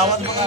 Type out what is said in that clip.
आवाज बघा